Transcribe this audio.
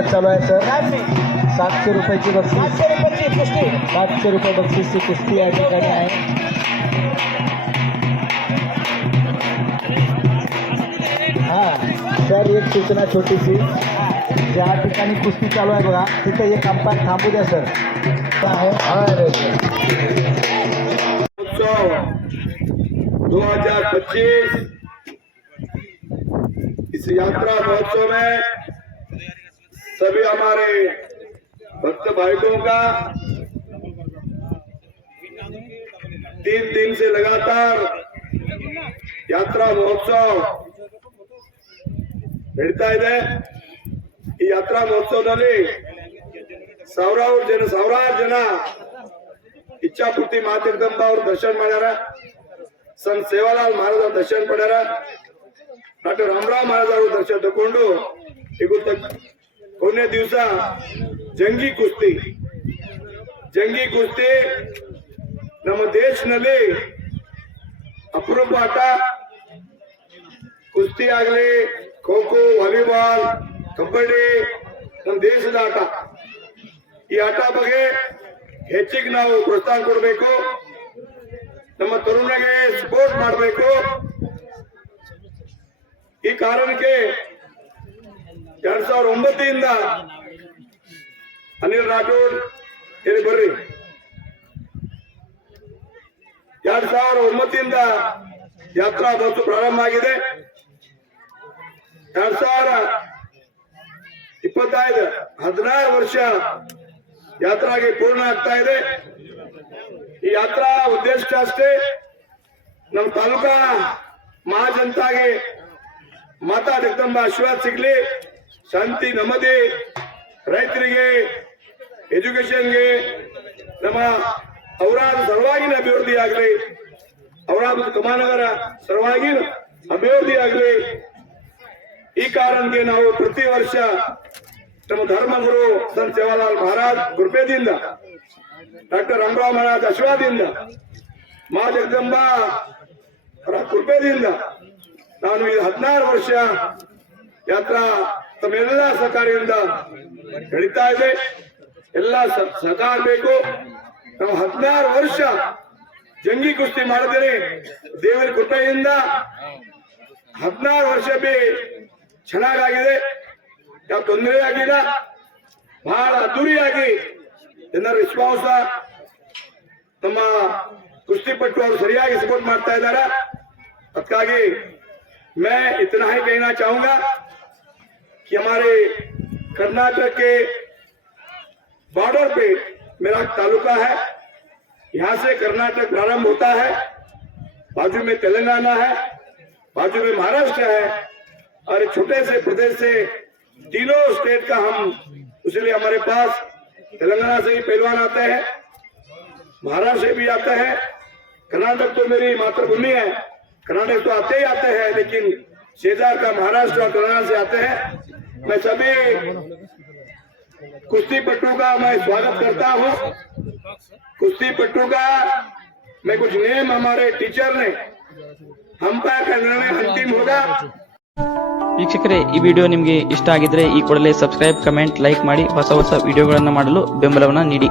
Match चालू आहे sir. 700 रुपयाची बक्षीस, 700 रुपये बक्षीसची कुस्ती या ठिकाणी आहे. हां सर, एक सूचना छोटीशी, ज्या ठिकाणी कुस्ती चालू आहे बघा तिथे एक अंपायर थांबू द्या सर. आहे 2025 इस यात्रा महोत्सव में सभी हमारे भक्त भाइयों का 3 दिन से लगातार यात्रा महोत्सव ನಡೀತಾ ಇದೆ. ಈ ಯಾತ್ರಾ ಮಹೋತ್ಸವದಲ್ಲಿ ಸಾವಿರಾರು ಜನ ಇಚ್ಛಾಪೂರ್ತಿ ಮಾತಿರ್ದಂಬ ಅವರು ದರ್ಶನ ಮಾಡ್ಯಾರ. ಸಂತ ಸೇವಾಲಾಲ್ ಮಹಾರಾಜ್ ಅವ್ರ ದರ್ಶನ ಪಡ್ಯಾರ. ಡಾಕ್ಟರ್ ರಾಮರಾವ್ ಮಹಾರಾಜ್ ಅವರು ದರ್ಶನ ತಗೊಂಡು ಈಗ ಕೊನೆ ದಿವಸ ಜಂಗಿ ಕುಸ್ತಿ ನಮ್ಮ ದೇಶದಲ್ಲಿ ಅಪರೂಪ ಆಟ. ಕುಸ್ತಿ ಆಗಲಿ, ಖೋ ಖೋ, ವಾಲಿಬಾಲ್, ಕಬಡ್ಡಿ ನಮ್ಮ ದೇಶದ ಆಟ. ಈ ಆಟ ಬಗ್ಗೆ ಹೆಚ್ಚಿಗೆ ನಾವು ಪ್ರೋತ್ಸಾಹ ಕೊಡಬೇಕು. ನಮ್ಮ ತರುಣರಿಗೆ ಸಪೋರ್ಟ್ ಮಾಡಬೇಕು. ಈ ಕಾರಣಕ್ಕೆ 2009 ಅನಿಲ್ ರಾಠೋಡ್ ಇಲ್ಲಿ ಬರ್ರಿ. 2009 ಯಾತ್ರಾ ಮಹೋತ್ಸವ ಪ್ರಾರಂಭ ಆಗಿದೆ. 2025 16 ವರ್ಷ ಯಾತ್ರಾಗೆ ಪೂರ್ಣ ಆಗ್ತಾ ಇದೆ. ಈ ಯಾತ್ರಾ ಉದ್ದೇಶ ಅಷ್ಟೇ, ನಮ್ಮ ತಾಲೂಕಾ ಮಹಾಜನತಾಗೆ ಮಾತಾ ಜಗದಂಬ ಆಶೀರ್ವಾದ ಸಿಗ್ಲಿ, ಶಾಂತಿ ನೆಮ್ಮದಿ, ರೈತರಿಗೆ, ಎಜುಕೇಶನ್ಗೆ, ನಮ್ಮ ಔರಾದ ಸರ್ವಾಗಿನ ಅಭಿವೃದ್ಧಿ ಆಗಲಿ, ಔರಾದ ಕಮಾನಗರ ಸರ್ವಾಗಿನ ಅಭಿವೃದ್ಧಿ ಆಗಲಿ. ಈ ಕಾರಣಕ್ಕೆ ನಾವು ಪ್ರತಿ ವರ್ಷ ನಮ್ಮ ಧರ್ಮಗುರು ಸಂತ ಸೇವಾಲಾಲ್ ಮಹಾರಾಜ್ ಕೃಪೆಯಿಂದ, ಡಾಕ್ಟರ್ ರಾಮರಾವ್ ಮಹಾರಾಜ್ ಆಶೀರ್ವಾದದಿಂದ, ಮಾ ಜಗದಂಬ ಕೃಪೆಯಿಂದ ನಾನು ಈ 16 ವರ್ಷ ಯಾತ್ರಾ ತಮ್ಮೆಲ್ಲ ಸಹಕಾರದಿಂದ ನಡೀತಾ ಇದೆ. ಎಲ್ಲ ಸಹಕಾರ ಬೇಕು. ನಾವು 16 ವರ್ಷ ಜಂಗಿ ಕುಸ್ತಿ ಮಾಡಿದರೆ ದೇವರ ಕೃಪೆಯಿಂದ 16 ವರ್ಷ ಬಿ ಚೆನ್ನಾಗಾಗಿದೆ. ಯಾವ ತೊಂದರೆ ಆಗಿಲ್ಲ. ಬಹಳ ಅದ್ದೂರಿಯಾಗಿ ಜನರ ವಿಶ್ವಾಸ, ನಮ್ಮ ಕುಸ್ತಿಪಟ್ಟು ಅವರು ಸರಿಯಾಗಿ ಸಪೋರ್ಟ್ ಮಾಡ್ತಾ ಇದ್ದಾರೆ. ಅದಕ್ಕಾಗಿ मैं इतना ही कहना चाहूंगा कि हमारे कर्नाटक के बॉर्डर पे मेरा तालुका है. यहाँ से कर्नाटक प्रारंभ होता है, बाजू में तेलंगाना है, बाजू में महाराष्ट्र है, और छोटे से प्रदेश से तीनों स्टेट का हम, इसलिए हमारे पास तेलंगाना से ही पहलवान आते हैं, महाराष्ट्र से भी आते हैं. कर्नाटक तो मेरी मातृभूमि है, कर्नाटक तो आते ही आते हैं, लेकिन शेजार का महाराष्ट्र और तेलंगाना से आते हैं. मैं सभी कुश्ती पट्टू का मैं स्वागत करता हूं. कुश्ती पट्टू का मैं कुछ नेम हमारे टीचर ने, अंपायर का निर्णय अंतिम होगा. ವೀಕ್ಷಕರೇ, ಈ ವಿಡಿಯೋ ನಿಮಗೆ ಇಷ್ಟ ಆಗಿದ್ರೆ ಈ ಕೂಡಲೇ ಸಬ್ಸ್ಕ್ರೈಬ್, ಕಮೆಂಟ್, ಲೈಕ್ ಮಾಡಿ ಹೊಸ ವಿಡಿಯೋಗಳನ್ನು ಮಾಡಲು ಬೆಂಬಲವನ್ನು ನೀಡಿ.